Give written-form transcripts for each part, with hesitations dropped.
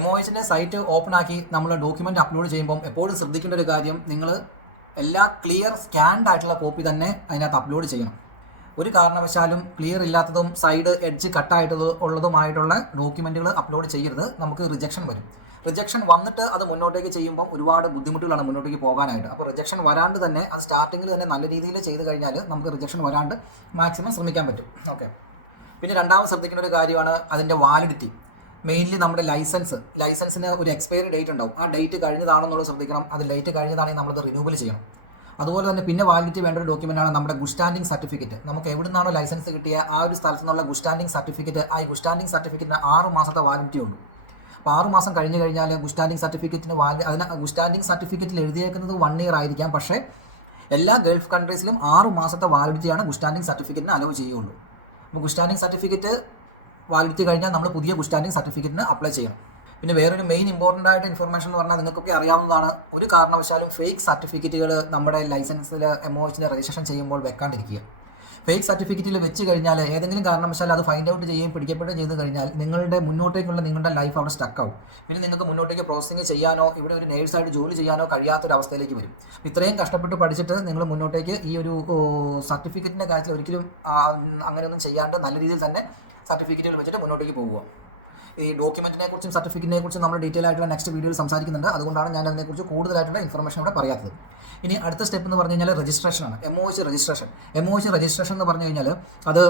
MOHന്റെ site open ആക്കി നമ്മൾ document upload ചെയ്യുമ്പോൾ എപ്പോഴും ശ്രദ്ധിക്കേണ്ട ഒരു കാര്യം, നിങ്ങൾ എല്ലാ ക്ലിയർ സ്കാൻഡ് ആയിട്ടുള്ള കോപ്പി തന്നെ അതിനകത്ത് അപ്ലോഡ് ചെയ്യണം. ഒരു കാരണവശാലും ക്ലിയർ ഇല്ലാത്തതും സൈഡ് എഡ്ജ് ഉള്ളതുമായിട്ടുള്ള ഡോക്യുമെന്റുകൾ അപ്ലോഡ് ചെയ്യരുത്. നമുക്ക് റിജക്ഷൻ വരും. റിജക്ഷൻ വന്നിട്ട് അത് മുന്നോട്ടേക്ക് ചെയ്യുമ്പോൾ ഒരുപാട് ബുദ്ധിമുട്ടുകളാണ് മുന്നോട്ടേക്ക് പോകാനായിട്ട്. അപ്പോൾ റിജക്ഷൻ വരാണ്ട് തന്നെ അത് സ്റ്റാർട്ടിങ്ങിൽ തന്നെ നല്ല രീതിയിൽ ചെയ്ത് കഴിഞ്ഞാൽ നമുക്ക് റിജക്ഷൻ വരാണ്ട് മാക്സിമം ശ്രമിക്കാൻ പറ്റും. ഓക്കെ. പിന്നെ രണ്ടാമത് ശ്രദ്ധിക്കേണ്ട ഒരു കാര്യമാണ് അതിൻ്റെ വാലിഡിറ്റി. മെയിൻലി നമ്മുടെ ലൈസൻസിന് ഒരു എക്സ്പയറി ഡേറ്റ് ഉണ്ടാവും. ആ ഡേറ്റ് കഴിഞ്ഞതാണെന്നുള്ളത് ശ്രദ്ധിക്കണം. അത് ഡേറ്റ് കഴിഞ്ഞതാണെങ്കിൽ നമ്മളത് റിന്യൂവൽ ചെയ്യണം. അതുപോലെ തന്നെ പിന്നെ വാലിഡിറ്റി വേണ്ട ഒരു ഡോക്യുമെൻ്റാണ് നമ്മുടെ ഗുഡ് സ്റ്റാൻഡിംഗ് സർട്ടിഫിക്കറ്റ്. നമുക്ക് എവിടെ നിന്നാണോ ലൈസൻസ് കിട്ടിയ ആ ഒരു സ്ഥലത്തു നിന്നുള്ള ഗുഡ് സ്റ്റാൻഡിംഗ് സർട്ടിഫിക്കറ്റ്, ആ ഗുഡ് സ്റ്റാൻഡിംഗ് സർട്ടിഫിക്കറ്റിന് 6 മാസത്തെ വാലിഡിറ്റി ഉണ്ട്. അപ്പോൾ 6 മാസം കഴിഞ്ഞ് കഴിഞ്ഞാൽ ഗുഡ് സ്റ്റാൻഡിംഗ് സർട്ടിഫിക്കറ്റിന് ഗുഡ് സ്റ്റാൻഡിംഗ് സർട്ടിഫിക്കറ്റിൽ എഴുതിയേക്കുന്നത് 1 ഇയർ ആയിരിക്കാം. പക്ഷേ എല്ലാ ഗൾഫ് കൺട്രീസിലും 6 മാസത്തെ വാലിഡിറ്റിയാണ് ഗുഡ് സ്റ്റാൻഡിംഗ് സർട്ടിഫിക്കറ്റിന് അലോ ചെയ്യുള്ളൂ. അപ്പോൾ ഗുഡ് സ്റ്റാൻഡിംഗ് സർട്ടിഫിക്കറ്റ് വാലിഡിറ്റി കഴിഞ്ഞാൽ നമ്മൾ പുതിയ ഗുഡ് സ്റ്റാൻഡിംഗ് സർട്ടിഫിക്കറ്റിന് അപ്ലൈ ചെയ്യണം. പിന്നെ വേറൊരു മെയിൻ ഇമ്പോർട്ടൻ്റ് ആയിട്ട് ഇൻഫർമേഷൻ എന്ന് പറഞ്ഞാൽ നിങ്ങൾക്കൊക്കെ അറിയാവുന്നതാണ്, ഒരു കാരണവശാലും ഫേക്ക് സർട്ടിഫിക്കറ്റുകൾ നമ്മുടെ ലൈസൻസിൽ MOHന്റെ രജിസ്ട്രേഷൻ ചെയ്യുമ്പോൾ വെക്കാണ്ടിരിക്കുക. ഫേക്ക് സർട്ടിഫിക്കറ്റിൽ വെച്ച് കഴിഞ്ഞാൽ ഏതെങ്കിലും കാരണവശാൽ അത് ഫൈൻഡ് ഔട്ട് ചെയ്യുകയും പിടിക്കപ്പെടുകയും ചെയ്ത് കഴിഞ്ഞാൽ നിങ്ങളുടെ നിങ്ങളുടെ ലൈഫ് അവിടെ സ്റ്റക്കാവും. പിന്നെ നിങ്ങൾക്ക് മുന്നോട്ടേക്ക് പ്രോസസ്സിങ് ചെയ്യാനോ ഇവിടെ ഒരു നേഴ്സായിട്ട് ജോലി ചെയ്യാനോ കഴിയാത്തൊരവസ്ഥയിലേക്ക് വരും. ഇത്രയും കഷ്ടപ്പെട്ട് പഠിച്ചിട്ട് നിങ്ങൾ മുന്നോട്ടേക്ക് ഈ ഒരു സർട്ടിഫിക്കറ്റിൻ്റെ കാര്യത്തിൽ ഒരിക്കലും അങ്ങനെയൊന്നും ചെയ്യാണ്ട് നല്ല രീതിയിൽ തന്നെ സർട്ടിഫിക്കറ്റുകൾ വെച്ചിട്ട് മുന്നോട്ടേക്ക് പോകുക. ഈ ഡോക്യുമെൻറ്റിനെ കുറിച്ചും സർട്ടിഫിക്കറ്റിനെ കുറിച്ചും നമ്മൾ ഡീറ്റെയിൽ ആയിട്ടുള്ള നെക്സ്റ്റ് വീഡിയോയിൽ സംസാരിക്കുന്നുണ്ട്. അതുകൊണ്ടാണ് ഞാൻ അതിനെക്കുറിച്ച് കൂടുതലായിട്ടുള്ള ഇൻഫർമേഷൻ ഇവിടെ പറയാത്തത്. ഇനി അടുത്ത സ്റ്റെപ്പ് എന്ന് പറഞ്ഞു കഴിഞ്ഞാൽ രജിസ്ട്രേഷനാണ്. MOH രജിസ്ട്രേഷൻ എന്ന് പറഞ്ഞു കഴിഞ്ഞാൽ അത്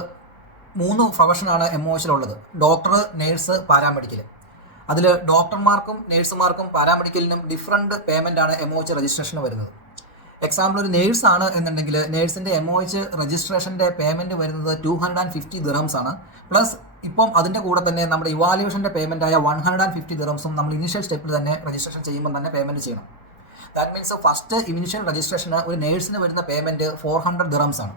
3 പ്രൊഫഷനാണ് MOHലുള്ളത്: ഡോക്ടർ, നേഴ്സ്, പാരാമെഡിക്കൽ. അതിൽ ഡോക്ടർമാർക്കും നേഴ്സുമാർക്കും പാരാമെഡിക്കലിനും ഡിഫറൻറ്റ് പേയ്മെൻറ്റാണ് MOH രജിസ്ട്രേഷന് വരുന്നത്. എക്സാമ്പിൾ ഒരു നേഴ്സാണ് എന്നുണ്ടെങ്കിൽ നേഴ്സിൻ്റെ MOH രജിസ്ട്രേഷൻ്റെ പേയ്മെൻറ്റ് വരുന്നത് 250 ദിർഹംസ് ആണ്. പ്ലസ് ഇപ്പം അതിൻ്റെ കൂടെ തന്നെ നമ്മുടെ ഇവാലുവേഷൻ്റെ പേയ്മെൻറ്റായ 150 ദിർഹംസും നമ്മൾ ഇനീഷ്യൽ സ്റ്റെപ്പിൽ തന്നെ രജിസ്ട്രേഷൻ ചെയ്യുമ്പോൾ തന്നെ പേയ്മെൻറ്റ് ചെയ്യണം. That means first initial registration ഒരു നേഴ്സിന് വരുന്ന പേയ്മെൻറ്റ് 400 ദിർഹംസ് ആണ്.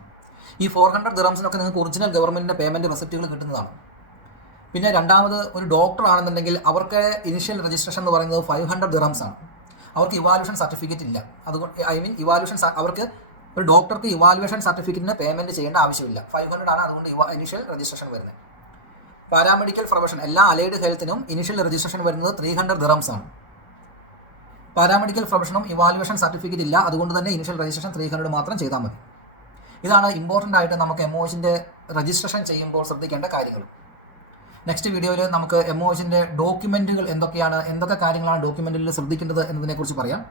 ഈ 400 ദിർഹംസിനൊക്കെ നിങ്ങൾക്ക് ഒറിജിനൽ ഗവൺമെൻറ്റിൻ്റെ പേയ്മെൻറ്റ് റെസിപ്റ്റുകൾ കിട്ടുന്നതാണ്. പിന്നെ രണ്ടാമത് ഒരു ഡോക്ടർ ആണെന്നുണ്ടെങ്കിൽ അവർക്ക് ഇനീഷ്യൽ രജിസ്ട്രേഷൻ എന്ന് പറയുന്നത് 500 ദിർഹംസ് ആണ്. അവർക്ക് ഇവാലുവേഷൻ സർട്ടിഫിക്കറ്റ് ഇല്ല. അതുകൊണ്ട് അവർക്ക് ഒരു ഡോക്ടർക്ക് ഇവാലുവേഷൻ സർട്ടിഫിക്കറ്റിന് പേയ്മെൻറ്റ് ചെയ്യേണ്ട ആവശ്യമില്ല. 500 ആണ് അതുകൊണ്ട് ഇനീഷ്യൽ രജിസ്ട്രേഷൻ വരുന്നത്. പാരാമെഡിക്കൽ പ്രൊഫഷൻ എല്ലാ അലൈഡ് ഹെൽത്തിനും ഇനീഷ്യൽ രജിസ്ട്രേഷൻ വരുന്നത് 300 ദിർഹംസ് ആണ്. പാരാമെഡിക്കൽ പ്രൊഫഷനും ഇവാലുവേഷൻ സർട്ടിഫിക്കറ്റ് ഇല്ല, അതുകൊണ്ട് തന്നെ ഇനീഷ്യൽ രജിസ്ട്രേഷൻ 300 മാത്രം ചെയ്താൽ മതി. ഇതാണ് ഇമ്പോർട്ടൻ്റ് ആയിട്ട് നമുക്ക് MOHന്റെ രജിസ്ട്രേഷൻ ചെയ്യുമ്പോൾ ശ്രദ്ധിക്കേണ്ട കാര്യങ്ങൾ. നെക്സ്റ്റ് വീഡിയോയിൽ നമുക്ക് MOHന്റെ ഡോക്യുമെൻറ്റുകൾ എന്തൊക്കെ കാര്യങ്ങളാണ് ഡോക്യുമെൻറ്റിൽ ശ്രദ്ധിക്കേണ്ടത് എന്നതിനെക്കുറിച്ച് പറയാം.